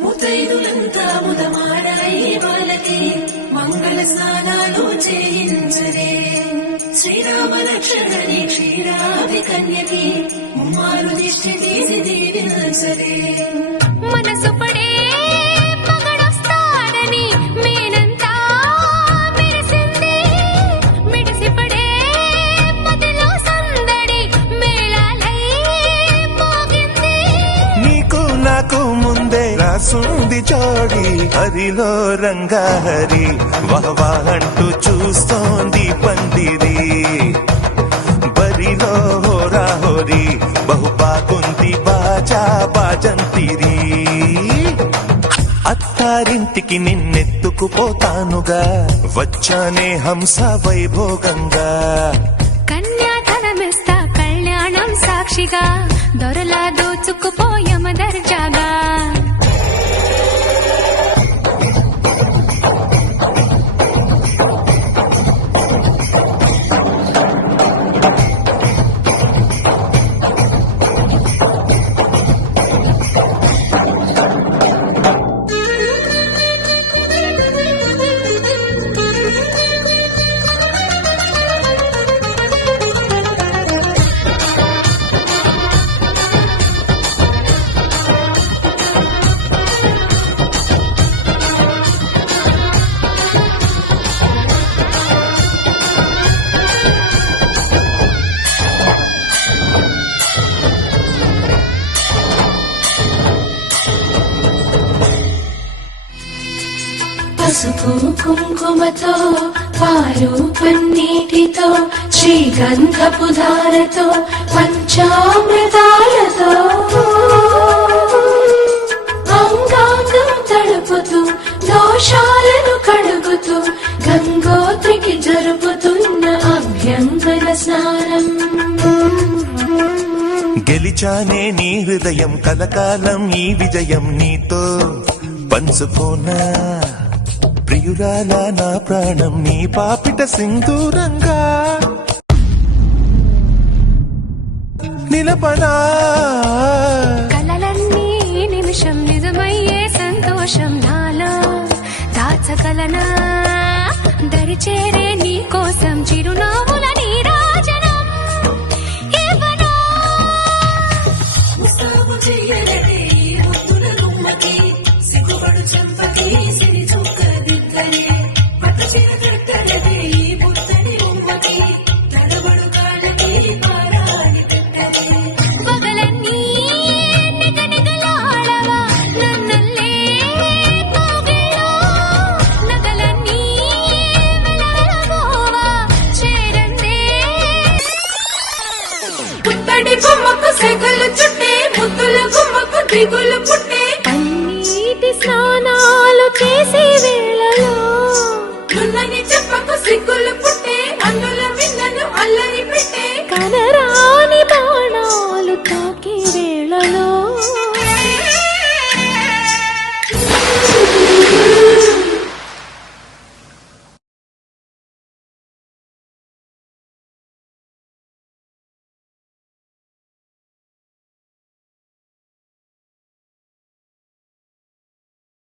ముతైదులంతా ముదమాడాయి వాళ్ళకి మంగళ స్నానాలు చేయించరే శ్రీరామ రక్షణని క్షీరాది కన్యకి ముమ్మారు దిష్టి తీసి దీవించరే మనసు పడే మగడొస్తాడని మేనంతా మెరిసింది మిడిసి పడే మదిలో సందడి మేళాలై మోగింది నీకు నాకు ముందే రాసుంది జోడి హరిలో రంగా హరి వహవా అంటూ చూస్తోంది పందిరి బరిలో హోరా హోరి బహు బాగుంది బాజా బాజంతిరి అత్తారింటికి నిన్నెత్తుకుపోతానుగా వచ్చానే హంస వైభోగంగా కన్యాధనమిస్తా కళ్యాణం సాక్షిగా దొరలా దోచుకుపోయమ దర్జాగా పసుపు కుంకుమతో పాలు పన్నీటితో శ్రీగంధపు ధారతో పంచామృతాలతో అంగాంగం తడుపుతూ దోషాలను కడుగుతూ గంగోత్రికి జరుపుతున్న అభ్యంగన స్నానం గెలిచానే నీ హృదయం కలకాలం ఈ విజయం నీతో పంచుకోనా ప్రియురాలా నా ప్రాణం నీ పాపిట సింధూరంగా నిలపనా కలలన్నీ నిమిషం నిజమయ్యే సంతోషం నాలో దాచగలనా దరిచేరే నీ కోసం చిరునవ్వుల నీరాజనం ఇవ్వనా ముస్తాబు చెయ్యలే ముద్దుల గుమ్మకి సిగ్గుపడు చెంపకి సిరి చుక్క దిద్దలే పట్ట చీర కట్టలే పుత్తడి గుమ్మకి తడబడు కాళ్ళకి పారాడి పెట్టలే పగలన్నీ నిగనిగలాడవా నన్నల్లే కోగిలో నగలన్నీ వెలవెలబోవా చేరందే పుత్తడి గుమ్మకు సెగలు చుట్టే ముద్దుల గుమ్మకు దిగులు పుట్టే